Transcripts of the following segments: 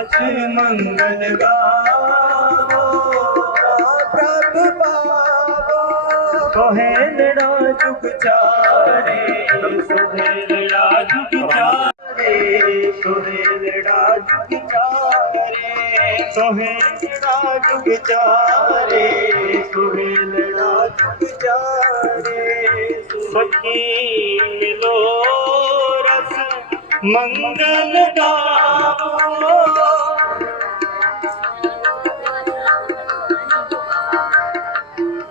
ਆਕਾਸ਼ ਮੰਗਲ ਗਾਵੋ ਪ੍ਰਭ ਪਾਵੋ ਸੋਹੇਲੜਾ ਜੁਗ ਚਾਰੇ ਸੋਹੇਲੜਾ ਜੁਗ ਚਾਰੇ ਸੋਹੇਲੜਾ ਜੁਗ ਚਾਰੇ ਸੋਹੇਲੜਾ ਜੁਗ ਚਾਰੇ ਸੋਹੇਲੜਾ ਜੁਗ ਚਾਰੇ ਸਖੀ ਮਿਲੋ मंगल गा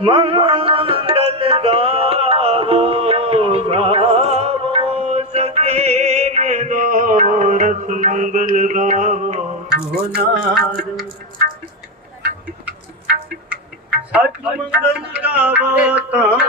मंगल गो गो दो रस मंगल गा न सच मंगल गा ता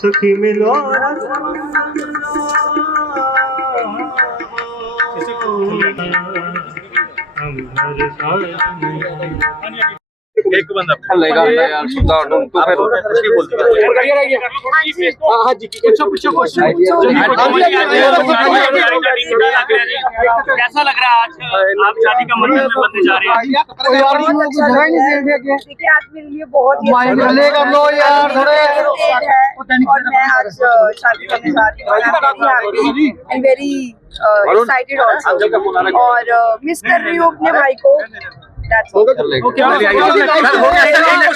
সখী মিলন আমার সাথে क्वेश्चन कैसा लग रहा है आज हाँ, आप शादी का मंडल में बनने जा रहे हैं यार तो लिए बहुत अच्छा यार थोड़े अच्छा और मैं आज शादी करने जा रही हूँ और मिस uh, uh, कर रही हूँ अपने भाई को दैट्स ओके हो गया